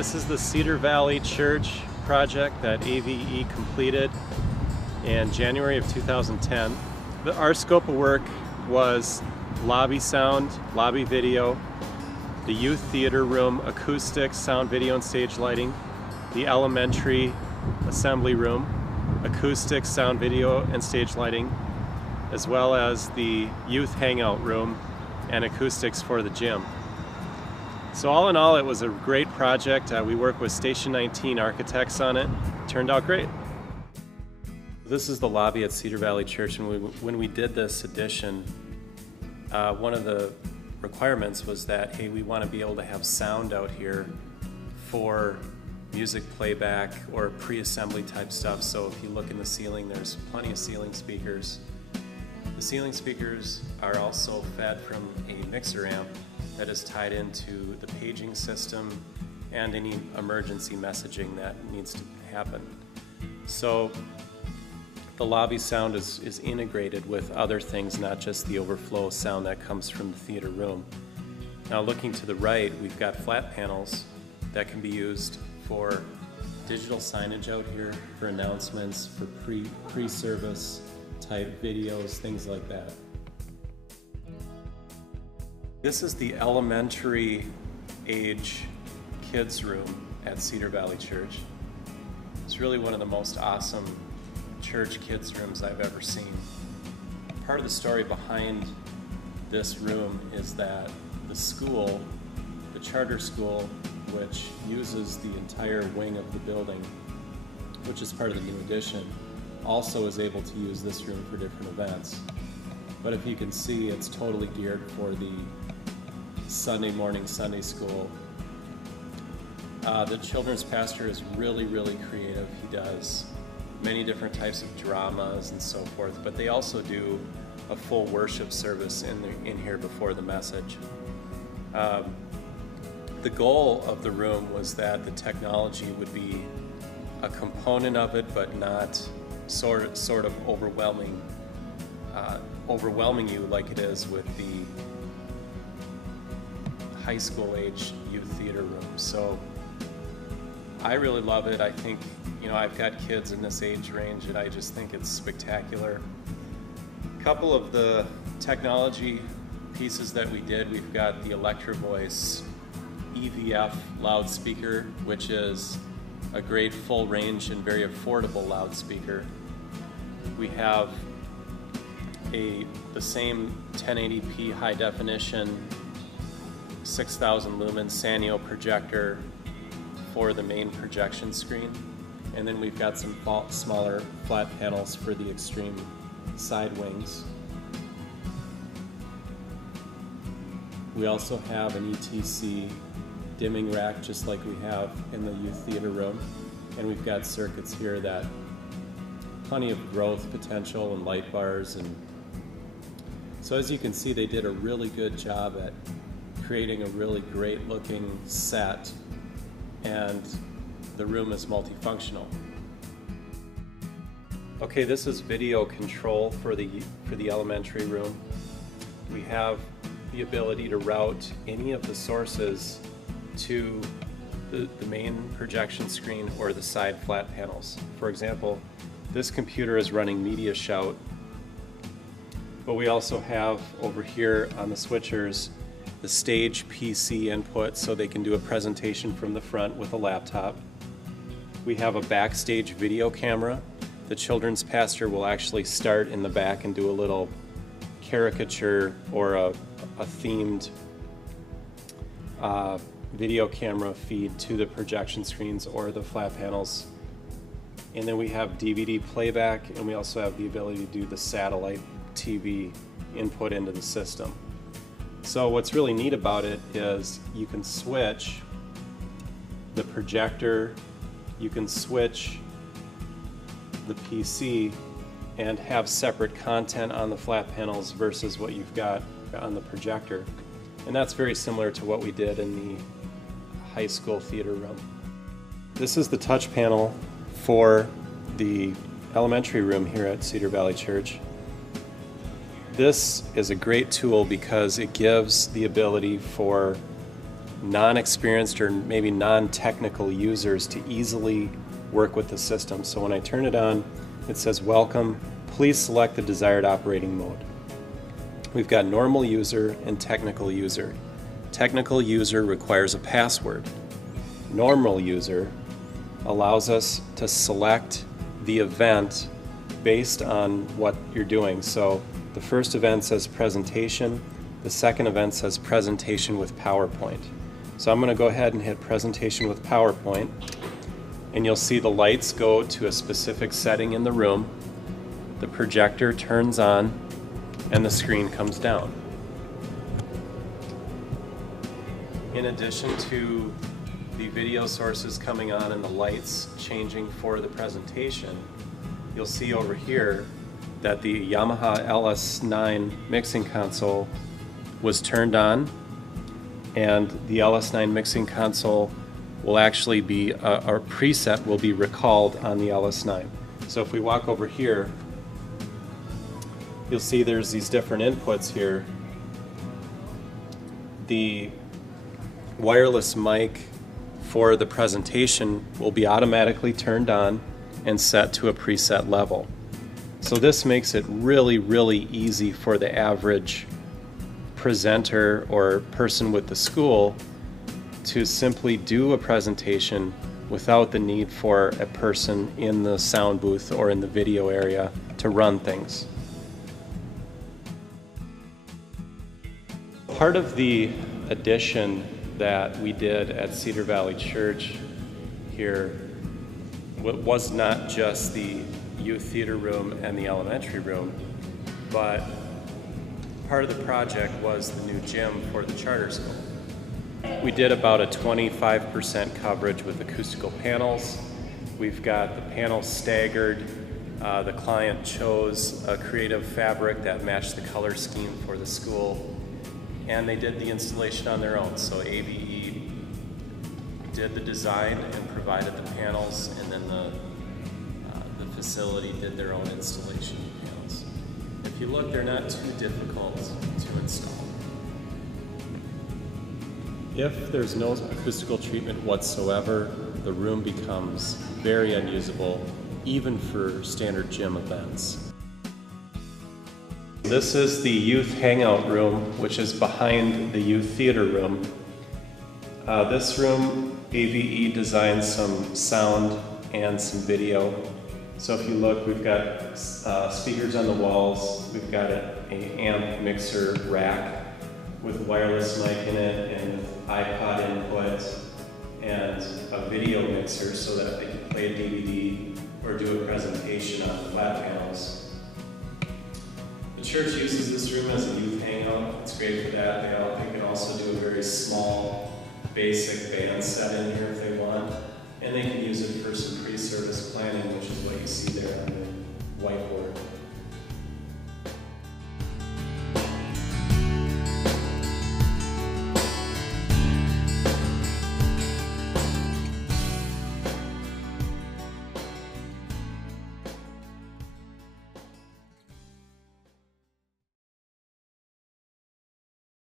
This is the Cedar Valley Church project that AVE completed in January of 2010. Our scope of work was lobby sound, lobby video, the youth theater room, acoustics, sound, video, and stage lighting, the elementary assembly room, acoustics, sound, video, and stage lighting, as well as the youth hangout room and acoustics for the gym. So all in all, it was a great project. We worked with Station 19 architects on it. Turned out great. This is the lobby at Cedar Valley Church, and when we did this addition, one of the requirements was that, hey, we want to be able to have sound out here for music playback or pre-assembly type stuff. So if you look in the ceiling, there's plenty of ceiling speakers. The ceiling speakers are also fed from a mixer amp that is tied into the paging system and any emergency messaging that needs to happen. So the lobby sound is integrated with other things, not just the overflow sound that comes from the theater room. Now looking to the right, we've got flat panels that can be used for digital signage out here, for announcements, for pre-service type videos, things like that. This is the elementary age kids room at Cedar Valley Church. It's really one of the most awesome church kids rooms I've ever seen. Part of the story behind this room is that the school, the charter school, which uses the entire wing of the building, which is part of the new addition, also is able to use this room for different events. But if you can see, it's totally geared for the Sunday morning Sunday school. The children's pastor is really creative. He does many different types of dramas and so forth, but they also do a full worship service in here before the message. The goal of the room was that the technology would be a component of it, but not sort of overwhelming you like it is with the high school age youth theater room. So I really love it. I think, I've got kids in this age range and I just think it's spectacular. A couple of the technology pieces that we did, we've got the Electro Voice EVF loudspeaker, which is a great full range and very affordable loudspeaker. We have the same 1080p high definition 6,000 lumen Sanyo projector for the main projection screen, and then we've got some smaller flat panels for the extreme side wings. We also have an ETC dimming rack just like we have in the youth theater room, and we've got circuits here that plenty of growth potential and light bars. And so as you can see, they did a really good job at creating a really great looking set, and the room is multifunctional. Okay, this is video control for the elementary room. We have the ability to route any of the sources to the main projection screen or the side flat panels. For example, this computer is running Media Shout, but we also have over here on the switchers the stage PC input, so they can do a presentation from the front with a laptop. We have a backstage video camera. The children's pastor will actually start in the back and do a little caricature or a themed video camera feed to the projection screens or the flat panels. And then we have DVD playback, and we also have the ability to do the satellite TV input into the system. So what's really neat about it is you can switch the projector, you can switch the PC and have separate content on the flat panels versus what you've got on the projector. And that's very similar to what we did in the high school theater room. This is the touch panel for the elementary room here at Cedar Valley Church. This is a great tool because it gives the ability for non-experienced or maybe non-technical users to easily work with the system. So when I turn it on, it says, "Welcome, please select the desired operating mode." We've got normal user and technical user. Technical user requires a password. Normal user allows us to select the event based on what you're doing. So the first event says presentation, the second event says presentation with PowerPoint. So I'm going to go ahead and hit presentation with PowerPoint, and you'll see the lights go to a specific setting in the room, the projector turns on, and the screen comes down. In addition to the video sources coming on and the lights changing for the presentation, you'll see over here that the Yamaha LS9 mixing console was turned on, and the LS9 mixing console will actually be, our preset will be recalled on the LS9. So if we walk over here, you'll see there's these different inputs here. The wireless mic for the presentation will be automatically turned on and set to a preset level. So this makes it really, really easy for the average presenter or person with the school to simply do a presentation without the need for a person in the sound booth or in the video area to run things. Part of the addition that we did at Cedar Valley Church here was not just the youth theater room and the elementary room, but part of the project was the new gym for the charter school. We did about a 25% coverage with acoustical panels. We've got the panels staggered. The client chose a creative fabric that matched the color scheme for the school, and they did the installation on their own. So AVE did the design and provided the panels, and then the facility did their own installation of panels. If you look, they're not too difficult to install. If there's no acoustical treatment whatsoever, the room becomes very unusable, even for standard gym events. This is the youth hangout room, which is behind the youth theater room. This room, AVE designed some sound and some video. So if you look, we've got speakers on the walls, we've got an amp mixer rack with wireless mic in it and iPod input, and a video mixer so that they can play a DVD or do a presentation on flat panels. The church uses this room as a youth hangout. It's great for that. They can also do a very small, basic band set in here if they want. And they can use it for some pre-service planning, which is what you see there on the whiteboard.